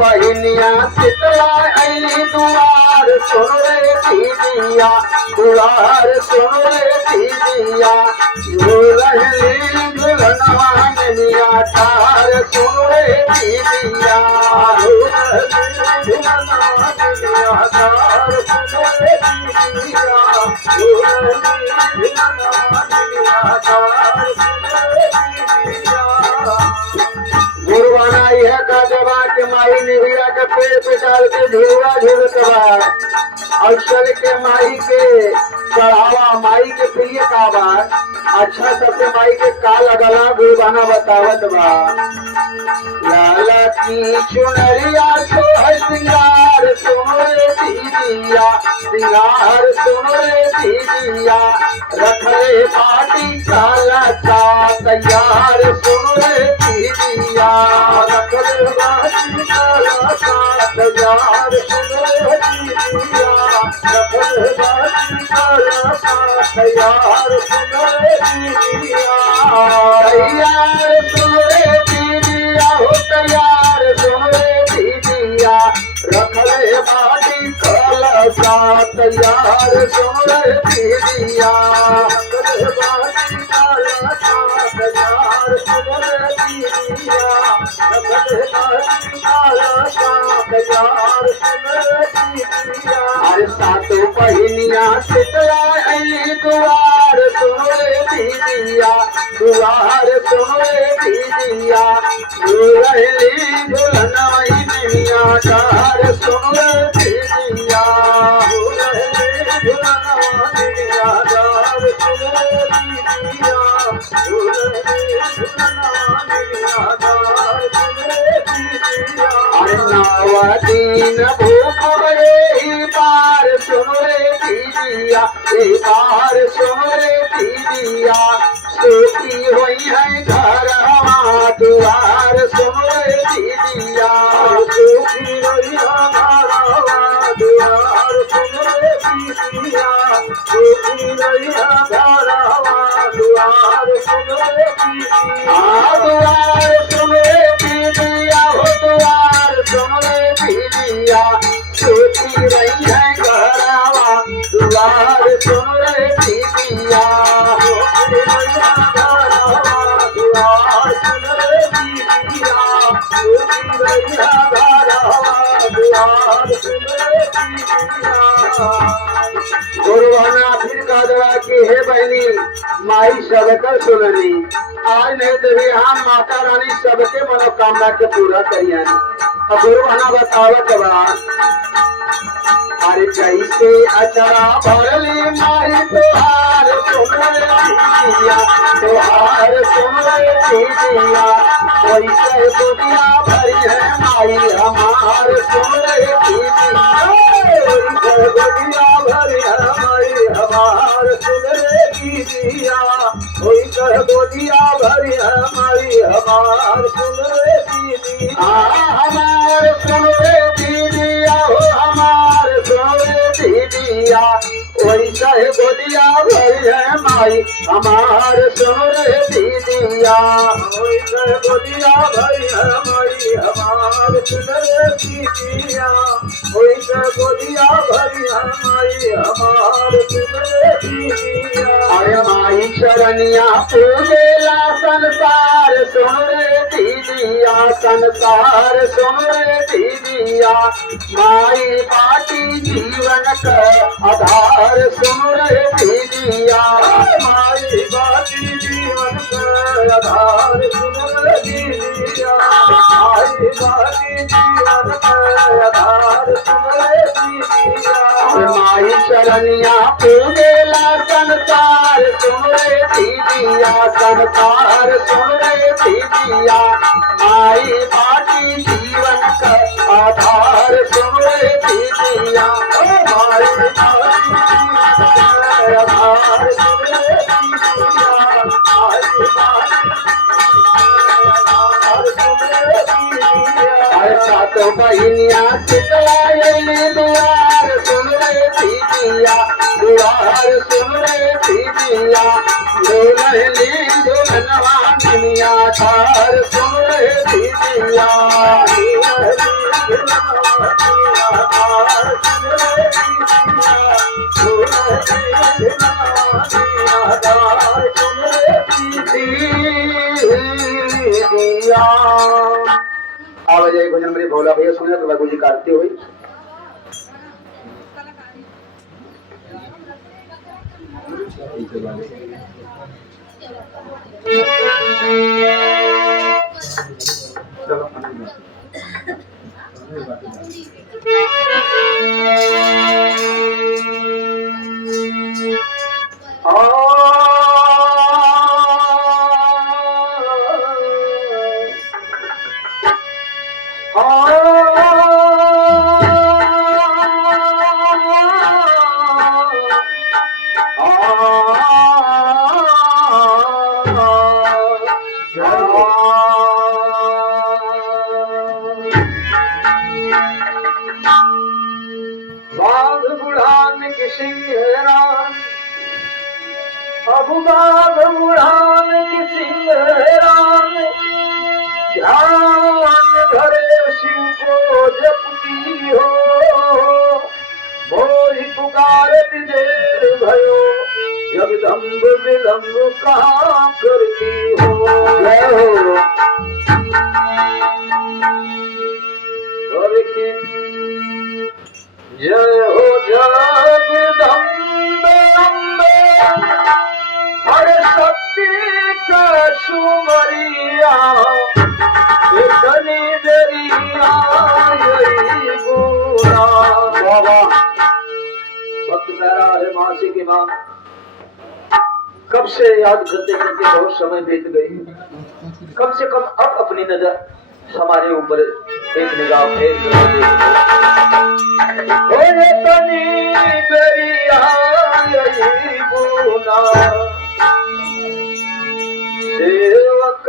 बहिनिया शीतला अली दुआर सुन रे दीदिया दुआर सुन रे दीदिया झूलनी झूलनवा ननिया ठार सुन रे दीदिया झूलनी झूलनवा ननिया ठार सुन रे दीदिया झूलनी झूलनवा ननिया ठार सुन रे दीदिया। गुरुवाना यह का दबा के माई निभिया के पेड़ पे डाल के झूला झूलत बा और चल के माई के चढ़ावा माई के प्रिय का बा अच्छा सबसे माई के का लगला गुरुवाना बतावत बा लाला की चुनरिया सोहर सिंगार सोहरे दीदिया सिंगार सोहरे दीदिया रखले पाटी काला सा तैयार सोहरे दीदिया रखले पाटी काला सा तैयार सोहरे दीदिया रखले पाटी काला सा तैयार सोहरे दीदिया तैयार सोहरे दीदिया हो तैयार सोहरे दीदिया रखले पाटी काला सा तैयार सोहरे दीदिया रखले पाटी काला सा तैयार सोहरे दीदिया रखले पाटी काला सा तैयार सोहरे दीदिया। अरे सातों बहिनिया शीतला अली दुआर सोहरे दीदिया दुआर सोहरे दीदिया झूलनी झूलनवा ननिया ठार सोहरे दीदिया झूलनी झूलनवा ननिया ठार सोहरे दीदिया झूलनी झूलनवा ननिया ठार सोहरे दीदिया। अरे नवा दिन भूख बड़े पार सोहरे दीदिया ए पार सोहरे दीदिया सोती हुई है घरवा दुआर सोहरे दीदिया सोती हुई है घरवा दुआर सोहरे दीदिया सोती हुई है घरवा दुआर सोहरे दीदिया दुआर सोहरे दीदिया हो दुआर सोहरे दीदिया सोती रही है घरवा दुआर सोहरे दीदिया सोती रही है घरवा दुआर सोहरे दीदिया सोती रही है घरवा दुआर सोहरे दीदिया। गुरुवाना फिर का दवा की है बहनी माई सबका सुननी आज नहीं देवी हम माता रानी सबके मनोकामना के पूरा करिए। अब गुरुवाना बतावत बा अरे कैसे अचरा भरली माई तुहार सुमरे दीदिया तुहार सुमरे दीदिया कैसे दुनिया भरी है माई हमार सुमरे दीदिया कैसे दुनिया भरी है माई हमार सुमरे दीदिया कैसे दुनिया भरी है माई हमार सुमरे दीदिया हमार सुमरे दीदिया हो हमार सोहरे दीदिया वैसा है गोदिया भरी है माई हमार सोहरे दीदिया वैसा है गोदिया भरी है माई हमार सोहरे दीदिया वैसा गोदिया भरी है माई हमार सोहरे दीदिया। अरे माई चरनिया पूजेला संसार सोहरे दीदिया संसार सोहरे दीदिया माई पाटी जीवन का आधार सोहरे दीदिया माई पाटी जीवन का आधार सोहरे दीदिया माई पाटी जीवन का आधार सोहरे दीदिया। माई चरनिया पूजेला संसार सोहरे दीदिया संसार सोहरे दीदिया माई पाटी जीवन का आधार सोहरे दीदिया माई पाटी जीवन का आधार सोहरे दीदिया माई पाटी सातों बहिनिया शीतला अली दुआर सोहरे दीदिया दुआर सोहरे दीदिया झूलनी झूलनवा ननिया ठार सोहरे दीदिया झूलनी आवाजाई भजन मेरे भोला भैया सुने तो बाबू जी काटते हुए अबू बाग उड़ान की सिंगरान ध्यान धरे शिव को जपती हो मोहि पुकार विदेर भयो जगदम्ब विलम्ब कहाँ करती हो जय हो जगदम्ब अम्बे हरे शक्ति का सुमरिया इतनी दरिया यही गुना बाबा वक्त मेरा है मासी की माँ कब से याद करते करते बहुत समय बीत गई कम से कम अब अपनी नजर हमारे ऊपर एक निगाह फेर तनी दरिया यही गुना सेवक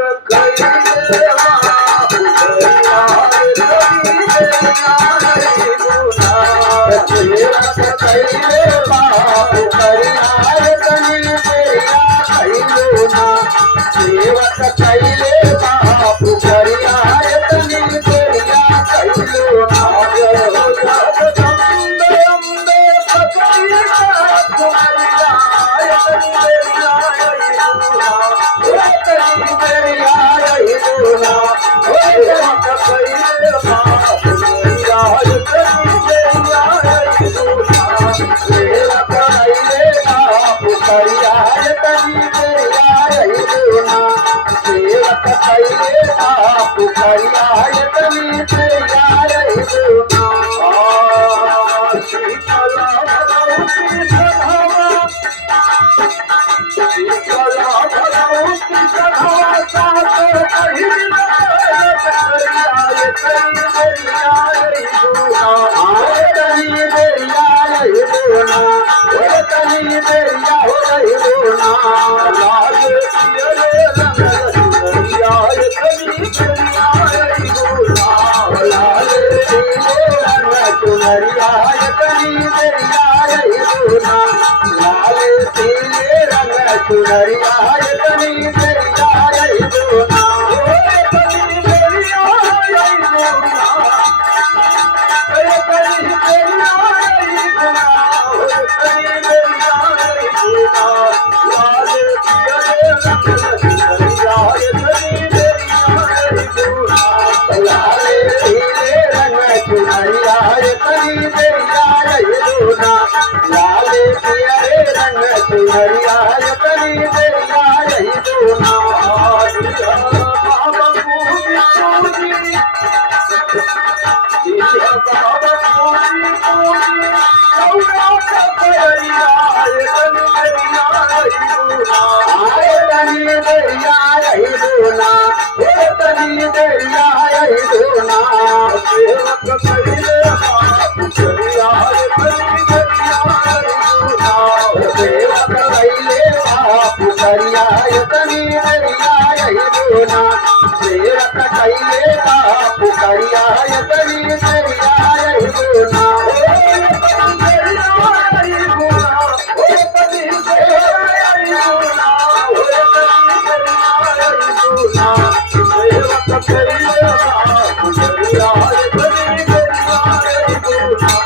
Thank you.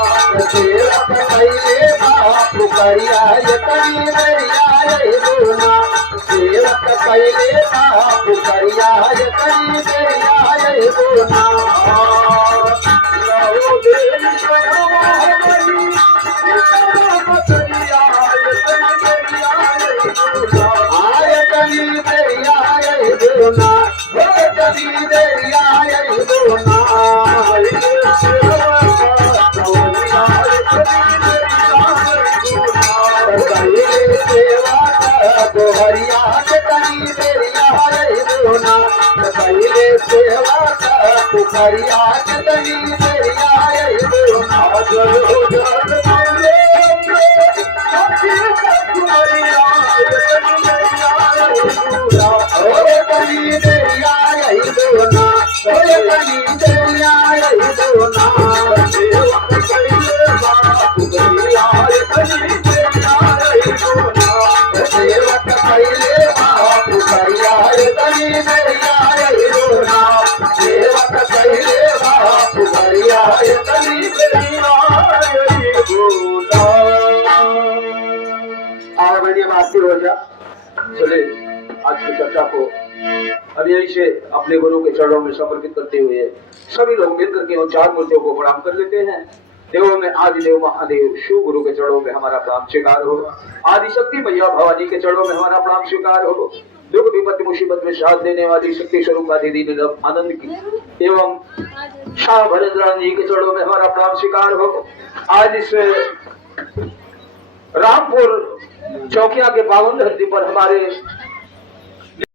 हो जा। चले आज की चर्चा को अब यहीं से अपने गुरु के चरणों में समर्पित करते हुए सभी लोग मिलकर के उन चार मूर्तियों को प्रणाम कर लेते हैं। देवों में आदिदेव महादेव शिव गुरु के चरणों में हमारा प्रणाम स्वीकार हो। आदि शक्ति मैया भवानी के चरणों में हमारा प्रणाम स्वीकार हो। दुख विपत्ति मुसीबत में साथ देने वाली शक्ति स्वरूप दीदी आनंद की एवं शाह भरेंद्र जी के चरणों में हमारा प्रणाम स्वीकार हो। आज इस रामपुर चौकिया के पावन धरती पर हमारे